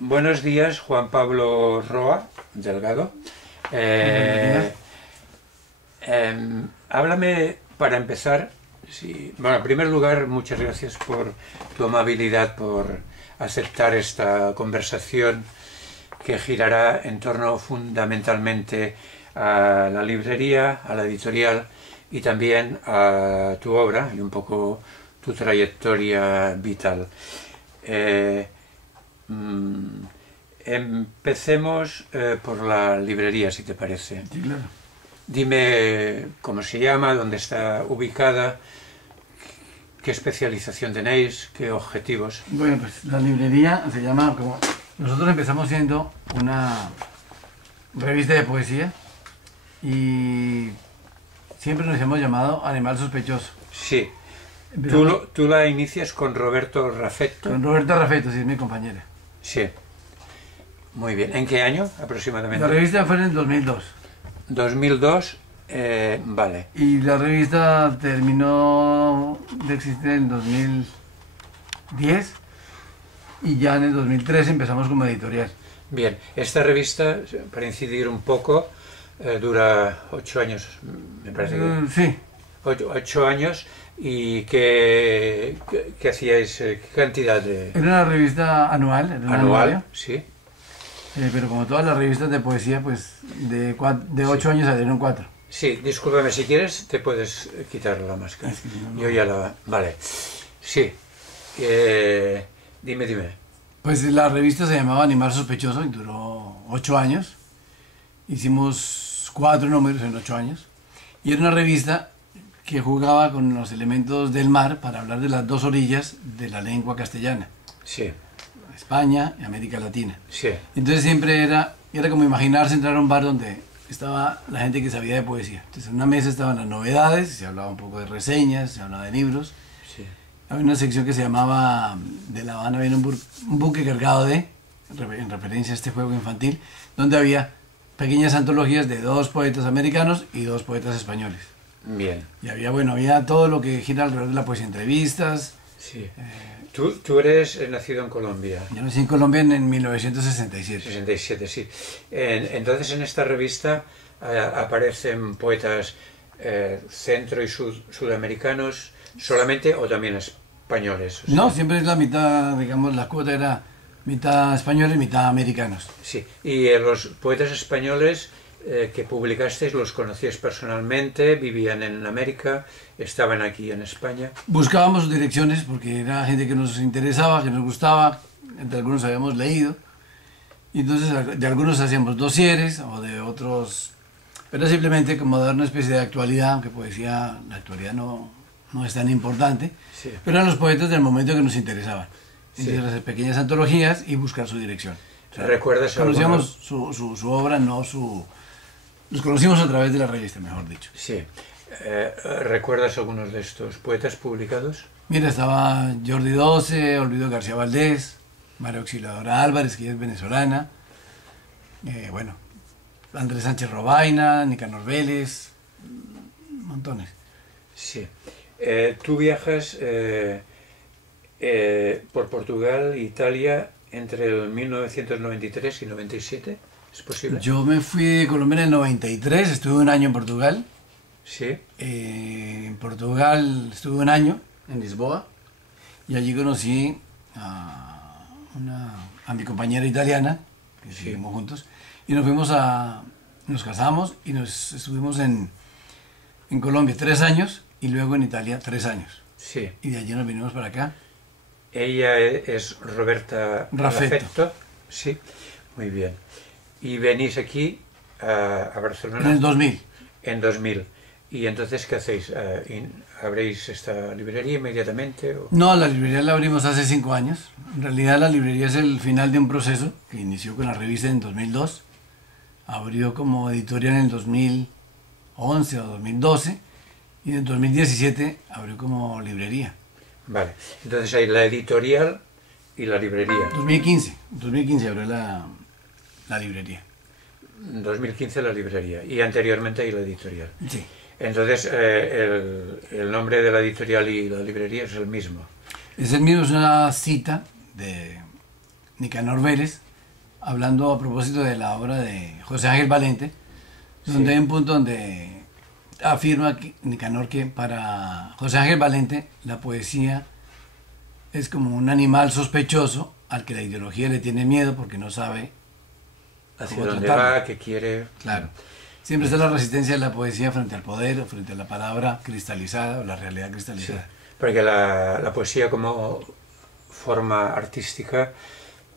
Buenos días, Juan Pablo Roa, Delgado. Háblame para empezar. Bueno, en primer lugar, muchas gracias por tu amabilidad, por aceptar esta conversación que girará en torno fundamentalmente a la librería, a la editorial y también a tu obra y un poco tu trayectoria vital. Empecemos por la librería, si te parece. Sí, claro. Dime cómo se llama, dónde está ubicada, qué especialización tenéis, qué objetivos. Bueno, pues la librería se llama como... Nosotros empezamos siendo una revista de poesía y siempre nos hemos llamado Animal Sospechoso. Sí. Empezamos Tú la inicias con Roberto Raffetto. con Roberta Raffetto, sí, es mi compañera. Sí. Muy bien. ¿En qué año aproximadamente? La revista fue en el 2002. 2002, vale. Y la revista terminó de existir en el 2010 y ya en el 2013 empezamos como editorial. Bien, esta revista, para incidir un poco, dura 8 años, me parece que... Sí. 8 años. ¿Y qué hacíais? ¿Qué cantidad de...? Era una revista anual. Era una Anual, anuario, sí. pero como todas las revistas de poesía, pues de 8 años salieron 4. Sí, discúlpame, si quieres te puedes quitar la máscara. Es que no. Yo ya la... Vale. Sí. Dime. Pues la revista se llamaba Animal Sospechoso y duró 8 años. Hicimos 4 números en 8 años. Y era una revista que jugaba con los elementos del mar para hablar de las dos orillas de la lengua castellana. Sí, España y América Latina. sí, Entonces siempre era como imaginarse entrar a un bar donde estaba la gente que sabía de poesía. Entonces en una mesa estaban las novedades, se hablaba un poco de reseñas, se hablaba de libros. sí. Había una sección que se llamaba De La Habana viene un buque cargado de, en referencia a este juego infantil, donde había pequeñas antologías de 2 poetas americanos y 2 poetas españoles. Bien, Y había todo lo que gira alrededor de la poesía, entrevistas. sí. Tú eres nacido en Colombia. Yo nací en Colombia en 1967. 67, sí. Entonces en esta revista aparecen poetas centro y sudamericanos solamente o también españoles. O sea, No, siempre es la mitad, digamos, la cuota era mitad españoles y mitad americanos. sí. Y los poetas españoles que publicasteis los conocíais personalmente, vivían en América, estaban aquí en España. Buscábamos sus direcciones porque era gente que nos interesaba, que nos gustaba, entre algunos habíamos leído. Y entonces de algunos hacíamos dosieres o de otros, pero simplemente como dar una especie de actualidad, aunque poesía, la actualidad no es tan importante, Sí. pero eran los poetas del momento que nos interesaban. Sí. Entonces hacer pequeñas antologías y buscar su dirección. O sea, ¿Recuerdas conocíamos su obra, no su... Los conocimos a través de la revista, mejor dicho. Sí. ¿Recuerdas algunos de estos poetas publicados? Mira, estaba Jordi Doce, Olvido García Valdés, María Auxiliadora Álvarez, que es venezolana, bueno, Andrés Sánchez Robaina, Nicanor Vélez, montones. Sí. Tú viajas por Portugal e Italia entre el 1993 y 97, ¿es posible? Yo me fui de Colombia en el 93, estuve un año en Portugal. Sí. En Portugal estuve un año, en Lisboa, y allí conocí a mi compañera italiana, que Sí. seguimos juntos, y nos casamos y nos estuvimos en Colombia 3 años y luego en Italia 3 años. Sí. Y de allí nos vinimos para acá. Ella es Roberta Raffetto. Sí. Muy bien. Y venís aquí a Barcelona. En el 2000. En 2000. ¿Y entonces qué hacéis? ¿Abréis esta librería inmediatamente? ¿O? No, la librería la abrimos hace 5 años. En realidad la librería es el final de un proceso que inició con la revista en 2002. Abrió como editorial en el 2011 o 2012 y en el 2017 abrió como librería. Vale. Entonces hay la editorial y la librería. 2015 abrió la librería. En 2015 la librería y anteriormente hay la editorial. Sí. Entonces el nombre de la editorial y la librería es el mismo. Es el mismo, es una cita de Nicanor Vélez, hablando a propósito de la obra de José Ángel Valente, donde hay un punto donde afirma Nicanor que para José Ángel Valente la poesía es como un animal sospechoso al que la ideología le tiene miedo porque no sabe hacia dónde va, qué quiere. Claro. Siempre está la resistencia de la poesía frente al poder o frente a la palabra cristalizada o la realidad cristalizada. Sí, porque la poesía como forma artística,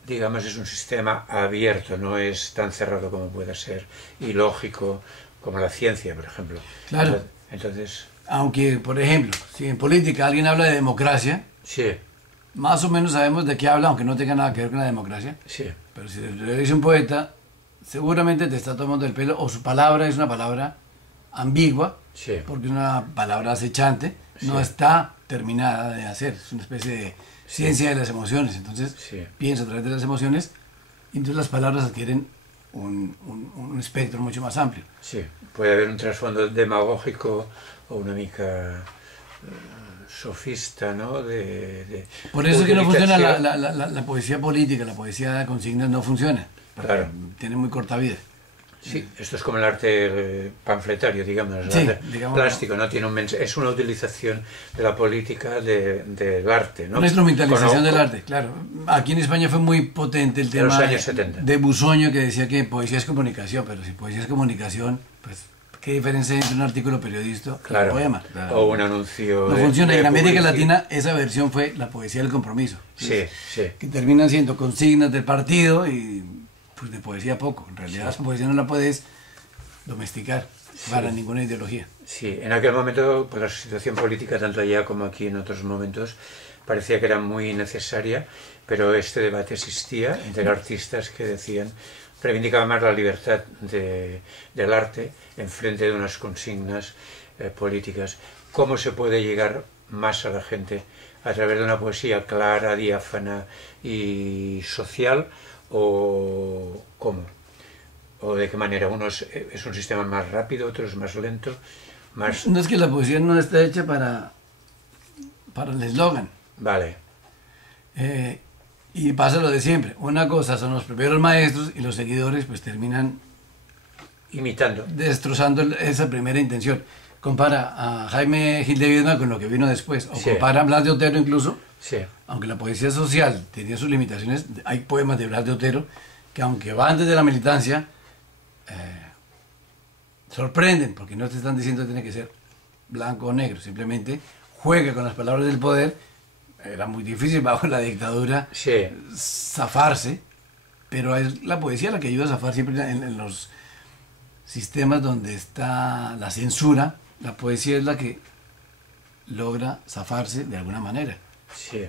digamos, es un sistema abierto, no es tan cerrado como puede ser, y lógico como la ciencia, por ejemplo. Claro. Entonces, aunque, por ejemplo, si en política alguien habla de democracia, sí, más o menos sabemos de qué habla, aunque no tenga nada que ver con la democracia. sí. Pero si le dice un poeta, seguramente te está tomando el pelo, o su palabra es una palabra ambigua, Sí. porque es una palabra acechante, no Sí. está terminada de hacer, es una especie de ciencia de las emociones. Entonces, Sí. piensa a través de las emociones, y entonces las palabras adquieren un espectro mucho más amplio. Sí, puede haber un trasfondo demagógico o una mica sofista, ¿no? Por eso es que no funciona utilización. la poesía política, la poesía de consignas no funciona, porque Claro. tiene muy corta vida. Sí, esto es como el arte panfletario, digamos, el Sí, arte digamos, plástico, ¿no? Tiene es una utilización de la política del arte, ¿no? Una instrumentalización Con- del arte, claro. Aquí en España fue muy potente el En los tema años 70. de Busoño, que decía que poesía es comunicación, pero si poesía es comunicación, pues ¿qué diferencia hay entre un artículo periodista y Claro, un poema? Claro. o un anuncio No de- funciona. de Y en América publicidad. Latina esa versión fue la poesía del compromiso. Sí, sí, Que terminan siendo consignas del partido y pues de poesía poco. En realidad la poesía no la puedes domesticar para ninguna ideología. sí. En aquel momento, pues la situación política, tanto allá como aquí en otros momentos, parecía que era muy necesaria, pero este debate existía entre artistas que decían, reivindicaban más la libertad del arte en frente de unas consignas políticas. ¿Cómo se puede llegar más a la gente a través de una poesía clara, diáfana y social? ¿O cómo? ¿O de qué manera? Uno es un sistema más rápido, otro es más lento, más... No es que la poesía no está hecha para el eslogan. Vale, Y pasa lo de siempre. Una cosa son los primeros maestros y los seguidores pues terminan imitando. destrozando esa primera intención. Compara a Jaime Gil de Viedma con lo que vino después. O Sí. compara a Blas de Otero incluso. Sí, Aunque la poesía social tenía sus limitaciones, hay poemas de Blas de Otero que aunque van desde la militancia, sorprenden, porque no te están diciendo que tiene que ser blanco o negro, simplemente juega con las palabras del poder. Era muy difícil bajo la dictadura sí, zafarse, pero es la poesía la que ayuda a zafar siempre en los sistemas donde está la censura. La poesía es la que logra zafarse de alguna manera. sí.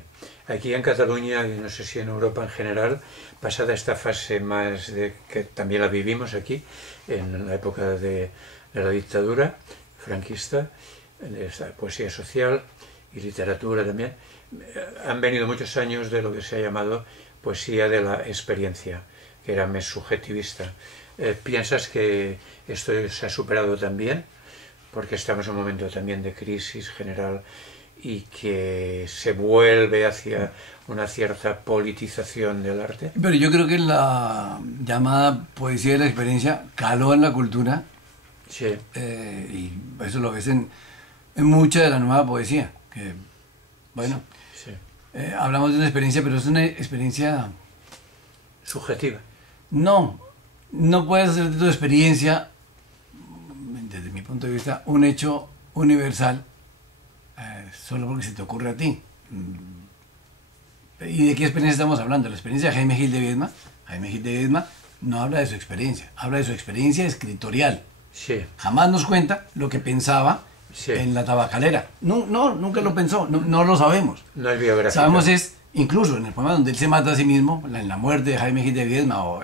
Aquí en Cataluña, y no sé si en Europa en general, pasada esta fase más de que también la vivimos aquí, en la época de la dictadura franquista, de esta poesía social y literatura también, han venido muchos años de lo que se ha llamado poesía de la experiencia, que era más subjetivista. ¿Piensas que esto se ha superado también? Porque estamos en un momento también de crisis general y que se vuelve hacia una cierta politización del arte. Pero yo creo que la llamada poesía de la experiencia caló en la cultura, Sí, y eso lo ves en mucha de la nueva poesía. Que, bueno, sí. hablamos de una experiencia, pero es una experiencia... Subjetiva. No puedes hacer de tu experiencia, desde mi punto de vista, un hecho universal solo porque se te ocurre a ti. ¿Y de qué experiencia estamos hablando? La experiencia de Jaime Gil de Viedma. Jaime Gil de Viedma no habla de su experiencia, habla de su experiencia escritorial. Sí, Jamás nos cuenta lo que pensaba sí. en la tabacalera. Nunca lo pensó, no lo sabemos. No es biográfica. Sabemos es, incluso en el poema donde él se mata a sí mismo, en la muerte de Jaime Gil de Viedma,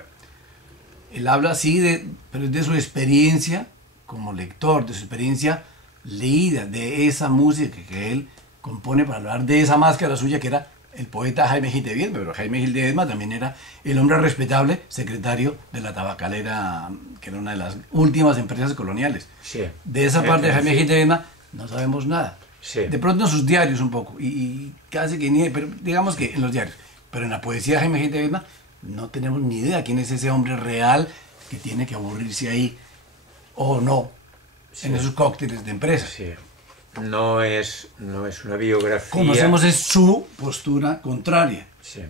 él habla sí, pero es de su experiencia como lector, de su experiencia leída, de esa música que él compone para hablar de esa máscara suya que era el poeta Jaime Gil de Viedma. Pero Jaime Gil de Viedma también era el hombre respetable, secretario de la tabacalera, que era una de las últimas empresas coloniales. Sí. De esa parte de Jaime Gil de Viedma no sabemos nada. Sí. De pronto en sus diarios un poco, y casi que ni, pero digamos que en los diarios. Pero en la poesía de Jaime Gil de Viedma no tenemos ni idea quién es ese hombre real que tiene que aburrirse ahí o no, Sí. en esos cócteles de empresa. Sí. No es una biografía. Conocemos es su postura contraria. Sí.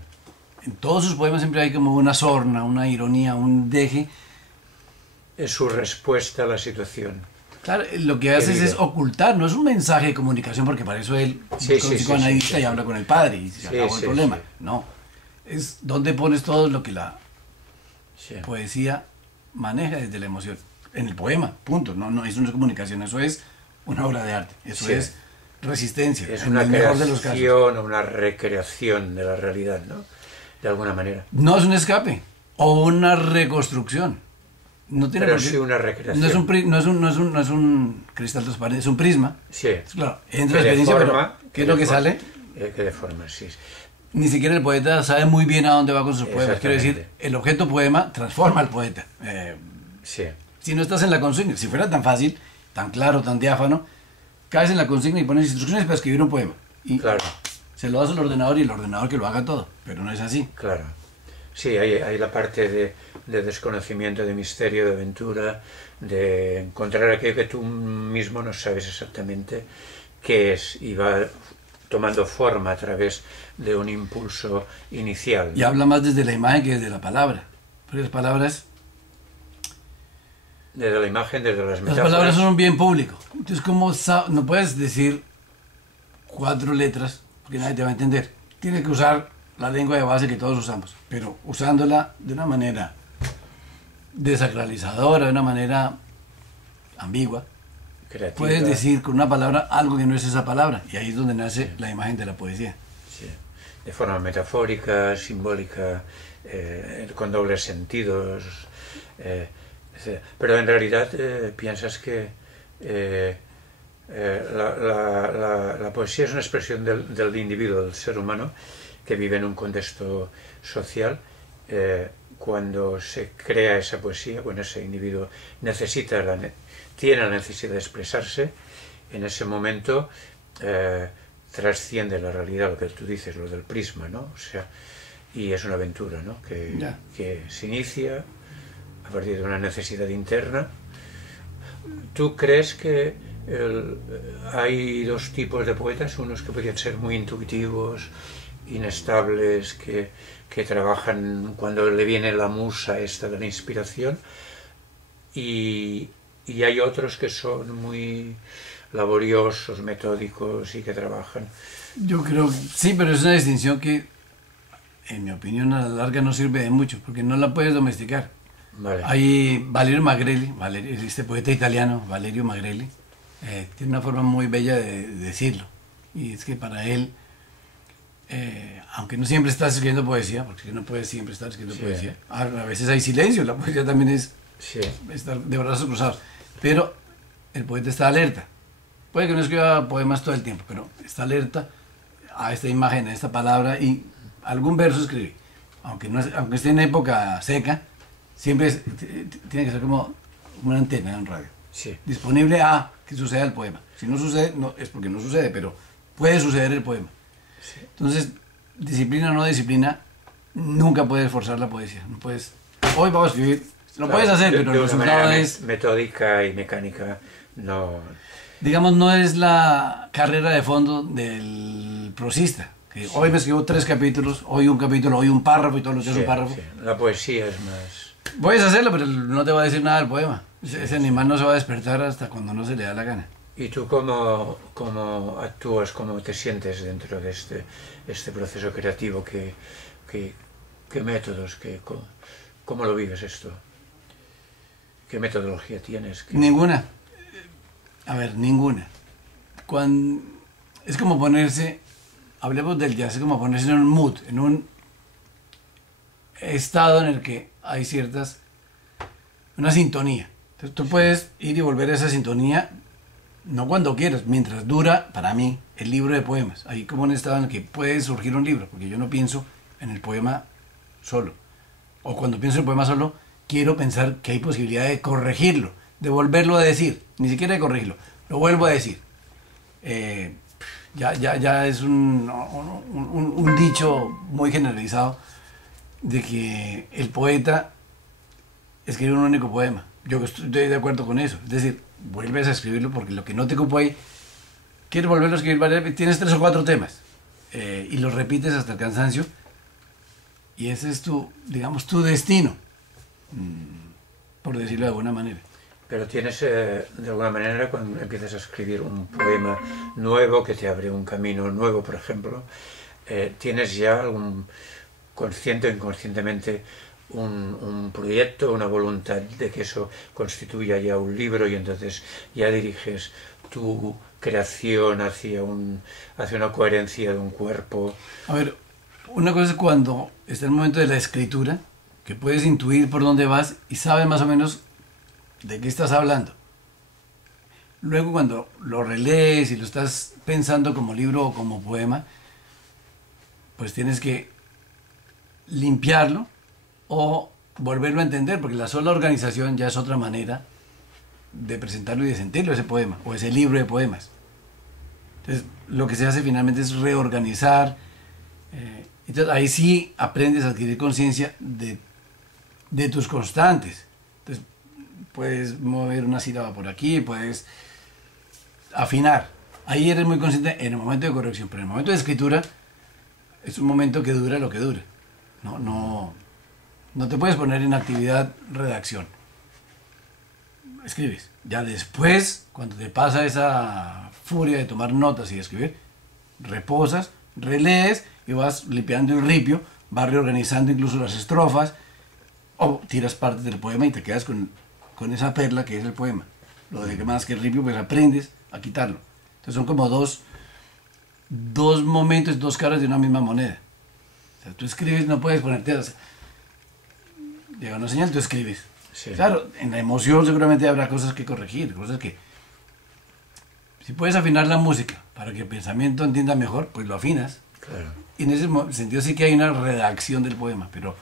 En todos sus poemas siempre hay como una sorna, una ironía, un deje. Es su respuesta a la situación. Claro, lo que haces es ocultar, no es un mensaje de comunicación, porque para eso él Sí, es sí, sí, psicoanalista sí. y habla con el padre y se Sí, acabó el sí, problema. sí. No, es donde pones todo lo que la Sí. poesía maneja desde la emoción. En el poema, punto. No, eso no es comunicación, eso es una obra de arte, eso Sí. es resistencia, Es en una el mejor de los casos. creación o una recreación de la realidad, ¿no? De alguna manera. No es un escape o una reconstrucción. No tiene Pero por qué- sí una recreación. No es no es un cristal transparente, es un prisma. Sí. Claro, entra Que la experiencia, deforma, pero ¿qué es lo que deforma, sale? Que deforma, sí. Ni siquiera el poeta sabe muy bien a dónde va con sus poemas. Quiero decir, Exactamente. el objeto poema transforma al poeta. Sí. Si no estás en la consigna, si fuera tan fácil, tan claro, tan diáfano, caes en la consigna y pones instrucciones para escribir un poema. Y Claro, se lo das al ordenador y el ordenador que lo haga todo. Pero no es así. claro. Sí, hay la parte de desconocimiento, de misterio, de aventura, de encontrar aquello que tú mismo no sabes exactamente qué es y va tomando forma a través de un impulso inicial, Y ¿no? habla más desde la imagen que desde la palabra. Porque las palabras, Desde la imagen, desde las las metáforas. palabras son un bien público. Entonces, no puedes decir 4 letras porque nadie te va a entender? Tienes que usar la lengua de base que todos usamos, pero usándola de una manera desacralizadora, de una manera ambigua. creativa. Puedes decir con una palabra algo que no es esa palabra, y ahí es donde nace la imagen de la poesía. Sí, de forma metafórica, simbólica, con dobles sentidos. Pero en realidad piensas que la poesía es una expresión del individuo, del ser humano, que vive en un contexto social. Cuando se crea esa poesía, cuando ese individuo tiene la necesidad de expresarse, en ese momento trasciende la realidad, lo que tú dices, lo del prisma, ¿no? O sea, y es una aventura, ¿no? Que se inicia a partir de una necesidad interna. ¿Tú crees que hay dos tipos de poetas? Unos que podrían ser muy intuitivos, inestables, que trabajan cuando le viene la musa esta de la inspiración, y hay otros que son muy laboriosos, metódicos y que trabajan. Yo creo, sí, pero es una distinción que, en mi opinión, a la larga no sirve de mucho, porque no la puedes domesticar. Vale. Hay Valerio Magrelli, este poeta italiano, Valerio Magrelli, tiene una forma muy bella de decirlo, y es que para él, aunque no siempre estás escribiendo poesía, porque no puedes siempre estar escribiendo poesía, a veces hay silencio, la poesía también es estar de brazos cruzados, pero el poeta está alerta. Puede que no escriba poemas todo el tiempo, pero está alerta a esta imagen, a esta palabra, y algún verso escribe. Aunque esté en época seca, siempre tiene que ser como una antena en un radio. Sí. Disponible a que suceda el poema. Si no sucede, no, es porque no sucede, pero puede suceder el poema. Sí. Entonces, disciplina o no disciplina, nunca puedes forzar la poesía. No puedes, hoy vamos a escribir, lo puedes hacer, pero el resultado es... metódica y mecánica, no... Digamos, no es la carrera de fondo del prosista. Que hoy me escribo 3 capítulos, hoy un capítulo, hoy un párrafo y todos los días un párrafo. Sí. La poesía es más... Puedes hacerlo, pero no te va a decir nada del poema. Ese animal no se va a despertar hasta cuando no se le da la gana. ¿Y tú cómo actúas, cómo te sientes dentro de este proceso creativo? ¿Qué métodos, cómo lo vives esto? ¿Qué metodología tienes? Ninguna. A ver, ninguna. Es como ponerse, hablemos del jazz, es como ponerse en un mood, en un estado en el que hay una sintonía. Entonces tú puedes ir y volver a esa sintonía, no cuando quieras, mientras dura, para mí, el libro de poemas. Hay como un estado en el que puede surgir un libro, porque yo no pienso en el poema solo. O cuando pienso en el poema solo, quiero pensar que hay posibilidad de corregirlo, de volverlo a decir, ni siquiera de corregirlo, lo vuelvo a decir. Ya es un dicho muy generalizado, de que el poeta escribe un único poema. Yo estoy de acuerdo con eso. Es decir, vuelves a escribirlo porque lo que no te cupo ahí, quieres volverlo a escribir varias veces, tienes 3 o 4 temas y los repites hasta el cansancio y ese es tu, digamos, tu destino, por decirlo de alguna manera. Pero tienes, de alguna manera, cuando empiezas a escribir un poema nuevo que te abre un camino nuevo, por ejemplo, tienes ya algún consciente o inconscientemente un proyecto, una voluntad de que eso constituya ya un libro y entonces ya diriges tu creación hacia una coherencia de un cuerpo. A ver, una cosa es cuando está el momento de la escritura, que puedes intuir por dónde vas y sabes más o menos de qué estás hablando. Luego cuando lo relees y lo estás pensando como libro o como poema, pues tienes que limpiarlo o volverlo a entender, porque la sola organización ya es otra manera de presentarlo y de sentirlo, ese poema o ese libro de poemas. Entonces lo que se hace finalmente es reorganizar. Entonces ahí sí aprendes a adquirir conciencia de tus constantes. Entonces puedes mover una sílaba por aquí, puedes afinar. Ahí eres muy consciente en el momento de corrección, pero en el momento de escritura es un momento que dura lo que dura. No te puedes poner en actividad redacción. Escribes. Ya después, cuando te pasa esa furia de tomar notas y de escribir, reposas, relees y vas limpiando el ripio, vas reorganizando incluso las estrofas, o tiras partes del poema y te quedas con esa perla que es el poema. Lo de que más que el ripio, pues aprendes a quitarlo. Entonces son como dos momentos, 2 caras de una misma moneda. O sea, tú escribes, no puedes ponerte a... Llega una señal, tú escribes. Sí. Claro, en la emoción seguramente habrá cosas que corregir, cosas que... Si puedes afinar la música para que el pensamiento entienda mejor, pues lo afinas. Claro. Y en ese sentido sí que hay una redacción del poema, pero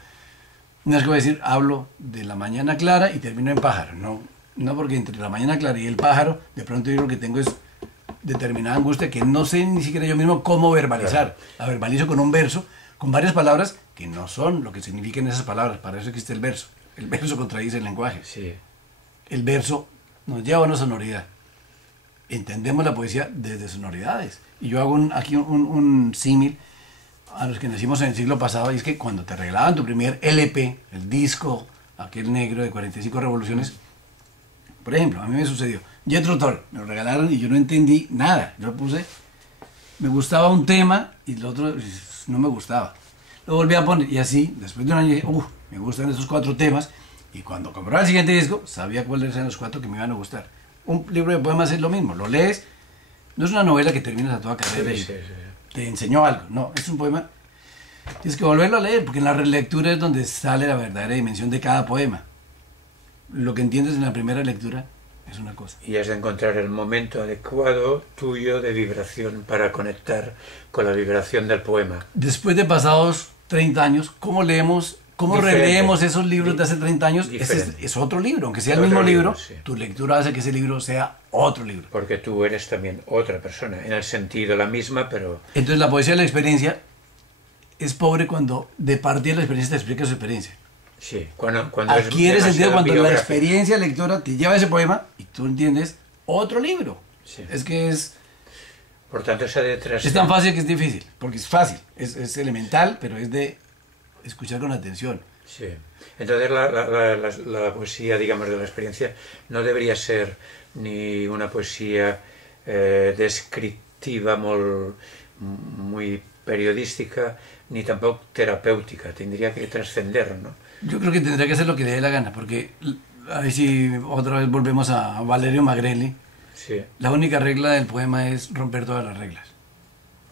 no es que voy a decir, hablo de la mañana clara y termino en pájaro. No, porque entre la mañana clara y el pájaro, de pronto yo lo que tengo es determinada angustia que no sé ni siquiera yo mismo cómo verbalizar. Claro. La verbalizo con un verso, con varias palabras que no son lo que significan esas palabras. Para eso existe el verso. El verso contradice el lenguaje. Sí. El verso nos lleva a una sonoridad. Entendemos la poesía desde sonoridades. Y yo hago aquí un símil a los que nacimos en el siglo pasado, y es que cuando te regalaban tu primer LP, el disco, aquel negro de 45 revoluciones, por ejemplo, a mí me sucedió, Jethro Tull, me lo regalaron y yo no entendí nada. Yo puse, me gustaba un tema y el otro no me gustaba. Lo volví a poner y así, después de un año dije, me gustan esos 4 temas, y cuando compraba el siguiente disco, sabía cuáles eran los 4 que me iban a gustar. Un libro de poemas es lo mismo, lo lees, no es una novela que terminas a toda carrera y te enseñó algo, no, es un poema, tienes que volverlo a leer, porque en la relectura es donde sale la verdadera dimensión de cada poema. Lo que entiendes en la primera lectura es una cosa. Y has de encontrar el momento adecuado tuyo de vibración para conectar con la vibración del poema. Después de pasados 30 años, ¿cómo leemos? ¿Cómo releemos esos libros de hace 30 años? Es otro libro, aunque sea el mismo libro, sí. Tu lectura hace que ese libro sea otro libro. Porque tú eres también otra persona, en el sentido la misma, pero... Entonces la poesía de la experiencia es pobre cuando de partida de la experiencia te explica su experiencia. Sí, cuando adquiere sentido cuando la experiencia lectora te lleva a ese poema y tú entiendes otro libro. Sí. Es que es... Por tanto, esa detrás... Es tan fácil que es difícil, porque es fácil, es elemental, pero es de... escuchar con atención. Sí. Entonces la poesía, digamos, de la experiencia no debería ser ni una poesía descriptiva muy periodística, ni tampoco terapéutica. Tendría que trascender, ¿no? Yo creo que tendría que hacer lo que le dé la gana, porque ahí sí otra vez volvemos a Valerio Magrelli. Sí. La única regla del poema es romper todas las reglas.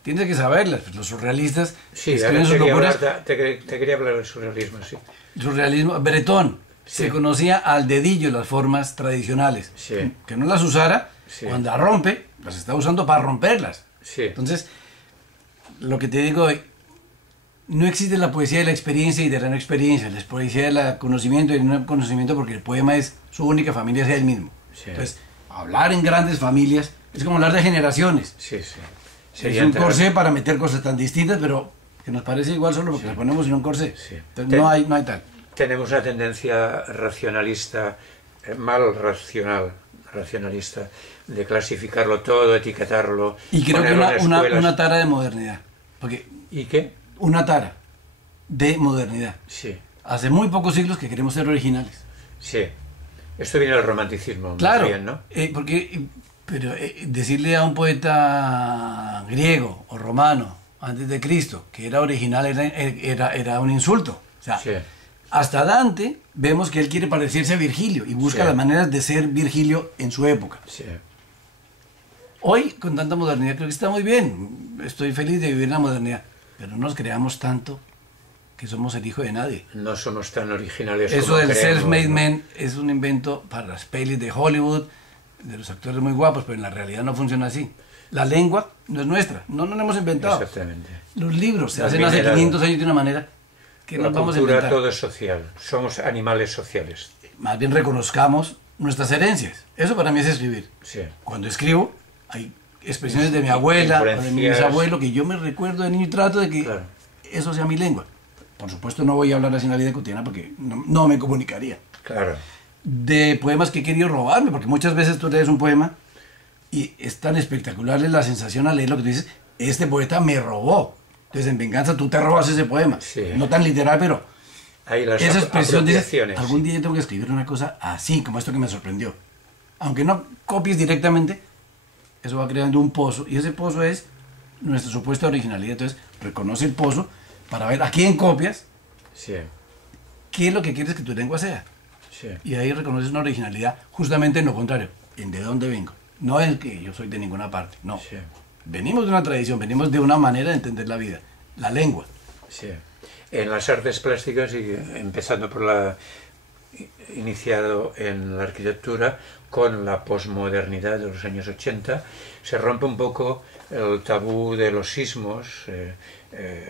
Tienes que saberlas, pues los surrealistas escriben sus locuras. Te quería hablar del surrealismo, sí. El surrealismo, Bretón, se conocía al dedillo las formas tradicionales. Sí. Que no las usara, cuando las rompe, las está usando para romperlas. Sí. Entonces, lo que te digo hoy, no existe la poesía de la experiencia y de la no experiencia, la poesía del conocimiento y del no conocimiento, porque el poema es su única familia, es él mismo. Sí. Entonces, hablar en grandes familias es como hablar de generaciones. Sí, sí. Es un corsé para meter cosas tan distintas, pero que nos parece igual solo porque le ponemos en un corsé. Sí. Entonces no hay tal. Tenemos una tendencia racionalista, racionalista, de clasificarlo todo, etiquetarlo. Y creo que ponerlo en escuelas. una tara de modernidad. Porque ¿Y qué? una tara de modernidad. Sí, Hace muy pocos siglos que queremos ser originales. sí. Esto viene del romanticismo, más Claro, bien, ¿no? pero decirle a un poeta griego o romano antes de Cristo que era original era un insulto. O sea, Sí. hasta Dante vemos que él quiere parecerse a Virgilio y busca Sí. las maneras de ser Virgilio en su época. Sí. Hoy, con tanta modernidad, creo que está muy bien. Estoy feliz de vivir en la modernidad. Pero no nos creamos tanto que somos el hijo de nadie. No somos tan originales Eso como del creemos, self-made ¿no? man es un invento para las pelis de Hollywood, de los actores muy guapos, pero en la realidad no funciona así. La lengua no es nuestra, no nos la hemos inventado. Exactamente. Los libros se Las hacen hace mineradas. 500 años de una manera que La nos vamos a cultura inventar. todo es social. Somos animales sociales. Más bien reconozcamos nuestras herencias. Eso para mí es escribir. Sí. Cuando escribo, hay expresiones de mi abuela o de mi Influencias. bisabuelo que yo me recuerdo de niño y trato de que Claro. eso sea mi lengua. Por supuesto no voy a hablar así en la vida cotidiana porque no me comunicaría. Claro. De poemas que he querido robarme, porque muchas veces tú lees un poema y es tan espectacular la sensación al leerlo que tú dices, este poeta me robó. Entonces en venganza tú te robas ese poema. Sí. No tan literal, pero Hay las esa expresión dices, apropiaciones. algún día yo tengo que escribir una cosa así, como esto que me sorprendió. Aunque no copies directamente, eso va creando un pozo, y ese pozo es nuestra supuesta originalidad. Entonces reconoce el pozo para ver a quién copias, Sí, qué es lo que quieres que tu lengua sea. sí. Y ahí reconoces una originalidad, justamente en lo contrario, en de dónde vengo. No es que yo soy de ninguna parte, no. Sí. Venimos de una tradición, venimos de una manera de entender la vida, la lengua. Sí. En las artes plásticas, y empezando por la iniciado en la arquitectura, con la posmodernidad de los años 80, se rompe un poco el tabú de los sismos,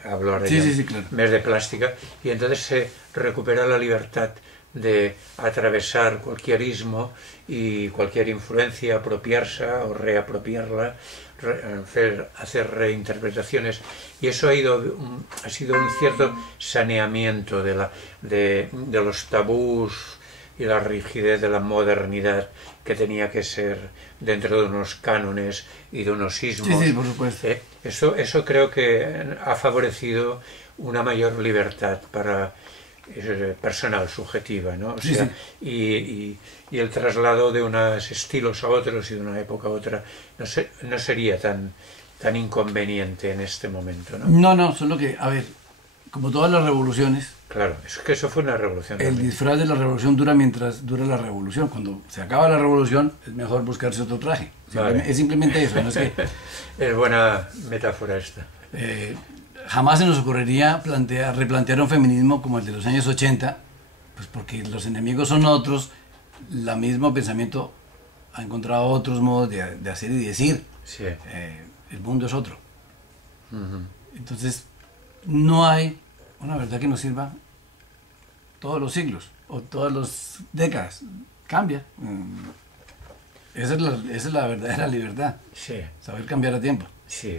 hablo ahora Sí, ya sí, sí, claro. mes de plástica, y entonces se recupera la libertad de atravesar cualquier ismo y cualquier influencia, apropiarse o reapropiarla, hacer reinterpretaciones, y eso ha sido un cierto saneamiento de los tabús y la rigidez de la modernidad que tenía que ser dentro de unos cánones y de unos ismos. Sí, sí, por supuesto. Eso creo que ha favorecido una mayor libertad para personal, subjetiva, ¿no? O Sí, sea, sí. y el traslado de unos estilos a otros y de una época a otra no sería tan inconveniente en este momento, ¿no? No, solo que, a ver, como todas las revoluciones, Claro, es que eso fue una revolución el también. disfraz de la revolución dura mientras dura la revolución. Cuando se acaba la revolución, es mejor buscarse otro traje. Vale. Es simplemente eso, no es que... Es buena metáfora esta. Jamás se nos ocurriría replantear un feminismo como el de los años 80, pues porque los enemigos son otros, el mismo pensamiento ha encontrado otros modos de hacer y decir. Sí. El mundo es otro. Ujú. Entonces, no hay una verdad que nos sirva todos los siglos o todas las décadas. Cambia. Esa es la verdadera libertad, Sí, saber cambiar a tiempo. sí.